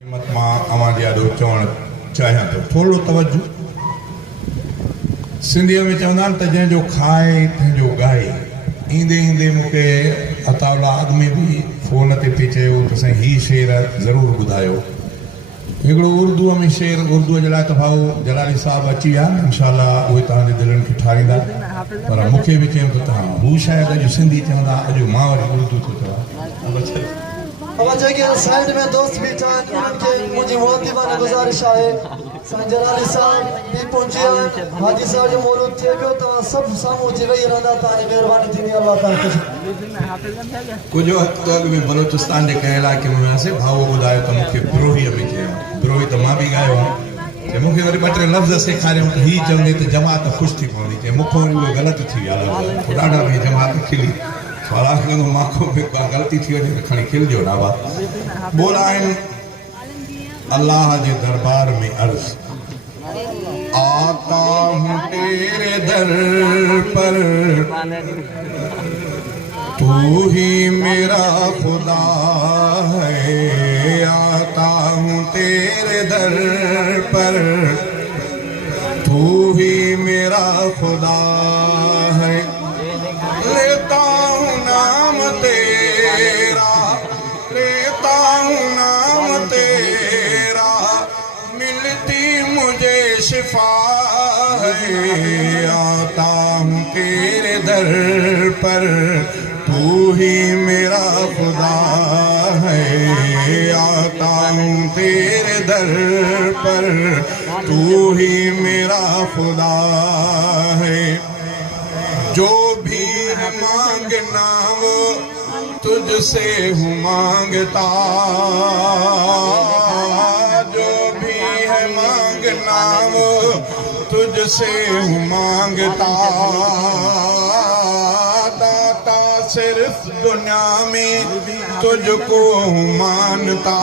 मत मां अवां ॾाढो चवणु चाहियां थो थोरो तवजो। सिंधीअ में चवंदा आहिनि त जंहिंजो खाए तंहिंजो ॻाए। ईंदे ईंदे मूंखे अताउल्लाह में बि फ़ोन ते पे चयो त साईं हीउ शेर ज़रूरु ॿुधायो। हिकिड़ो उर्दूअ में शेर उर्दूअ जे लाइ त भाऊ जलाली साहिबु अची विया इंशाअल्लाह उहे तव्हांजे दिलनि खे ठाहींदा। पर मूंखे बि चयो त तव्हां हू शायदि अॼु सिंधी चवंदा, अॼु मां वरी उर्दू थो चवां। साइड में दोस्त बीठा आहिनि उन्हनि खे मुंहिंजी बहुत दीवानी गुज़ारिश आहे साईं जलाली साहिब बि पहुची विया आहिनि। हाजी साहिब जो मौलूद थिए पियो, तव्हां सभु साम्हूं अची वेही रहंदा, तव्हांजी महिरबानी थींदी। अल्लाह तव्हांखे कुझु वक़्तु अॻु में बलोचिस्तान जे कंहिं इलाइक़े में वियासीं। भाऊ ॿुधायो त मूंखे बिरोहीअ में चयो, बिरोही त मां बि ॻायो आहे। चए मूंखे वरी ॿ टे लफ़्ज़ सेखारियऊं त हीअ चवंदे त जमात ख़ुशि थी पवंदी। चए मूंखां वरी उहे ग़लति थी विया ॾाढा बि जमात खिली माखो गलती थी वञे त खणी खिलजो ना बा। बोला आहिनि अल्लाह जे दरबार में अर्ज़ आता हूँ तेरे दर पर तू ही मेरा खुदा है। आता हूँ तेरे दर पर तू ही मेरा खुदा है। लेता हूँ नाम तेरा, लेता हूँ नाम तेरा, मिलती मुझे शिफा है। आता हूँ तेरे दर पर तू ही मेरा खुदा है। आता हूँ तेरे दर पर तू ही मेरा खुदा है। जो भी मांगना वो तुझसे हूँ मांगता, जो भी है मांगना वो तुझसे हूँ मांगता। दाता सिर्फ दुनिया में तुझको हूँ मानता,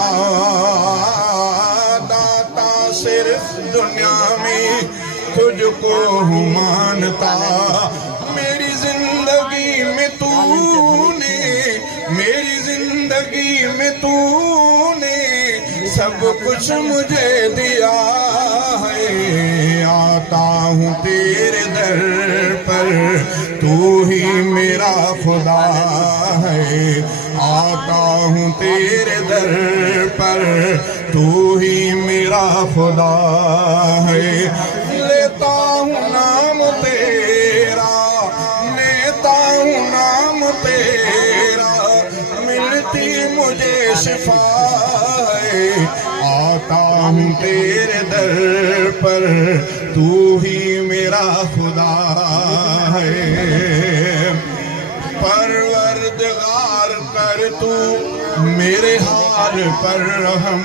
दाता सिर्फ दुनिया में तुझको हूँ मानता। मेरी जिंदगी में तूने, मेरी जिंदगी में तूने सब कुछ मुझे दिया है। आता हूँ तेरे दर पर तू ही मेरा खुदा है। आता हूँ तेरे दर पर तू ही मेरा खुदा है। लेता हूँ नाम तेरा, लेता हूँ नाम तेरा, मिलती मुझे शिफा है। आता हूँ तेरे दर पर तू ही मेरा खुदा है। परवरदिगार कर तू मेरे हाल पर रहम,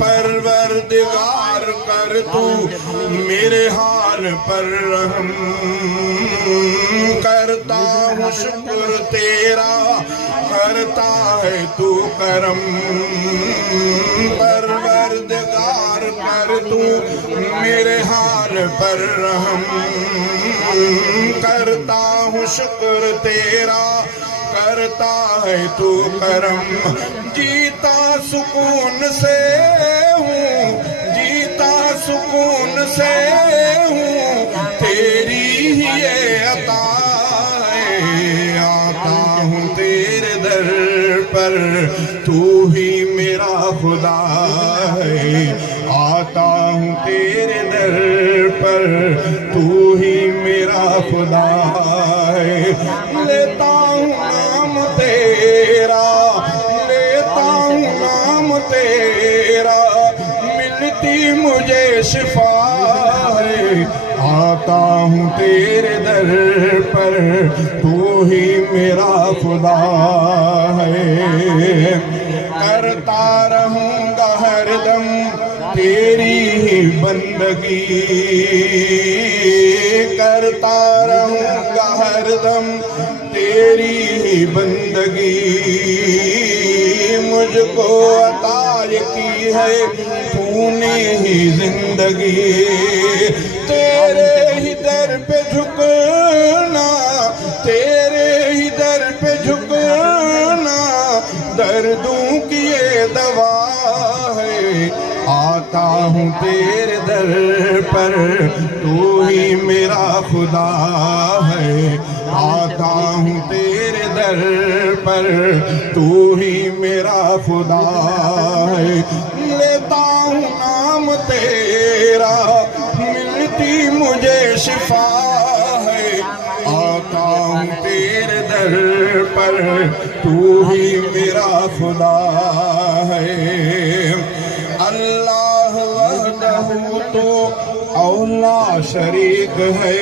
परवरदिगार कर तू मेरे हाल पर रहम। करता हूँ शुक्र तेरा, करता है तू करम। परवरदिगार कर तू मेरे हाल पर रहम। करता हूँ शुक्र तेरा, करता है तू करम। जीता सुकून से हूँ, जीता सुकून से हूँ, तेरी ही ये अता है। आता हूँ तेरे दर पर तू ही मेरा खुदा है। आता हूँ तेरे दर पर तू ही मेरा खुदा है। लेता हूँ नाम तेरा, लेता हूँ नाम तेरा, मिलती मुझे शिफा है। आता हूँ तेरे दर पर तू ही मेरा खुदा है। करता रहूँगा हरदम तेरी ही बंदगी, करता रहूँगा हरदम तेरी ही बंदगी। मुझको अता की है तूने ही जिंदगी। तेरे ही दर पे झुकना, तेरे ही दर पे झुकना, दर्दों की لیے دوا ہے آتا ہوں تیرے در پر تو ہی میرا خدا ہے آتا ہوں تیرے در پر تو ہی میرا خدا ہے لیتا ہوں نام تیرا ملتی مجھے شفا ہے آتا ہوں تیرے در پر تو ہی میرا خدا ہے اللہ وحدہ تو اولا شریک ہے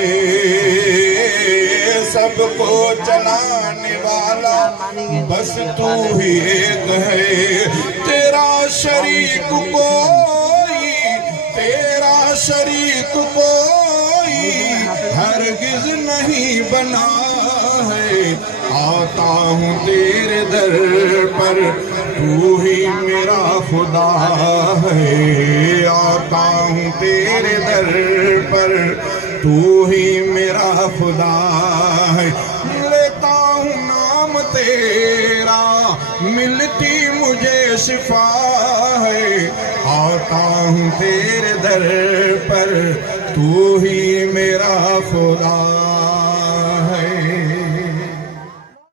سب کو چلانے والا بس تو ہی ایک ہے تیرا شریک کوئی تیرا شریک کوئی ہرگز نہیں بنا ہے آتا ہوں تیرے در پر تو ہی میرا خدا ہے آتا ہوں تیرے در پر تو ہی میرا خدا ہے لیتا ہوں نام تیرا ملتی مجھے شفا ہے آتا ہوں تیرے در پر تو ہی میرا خدا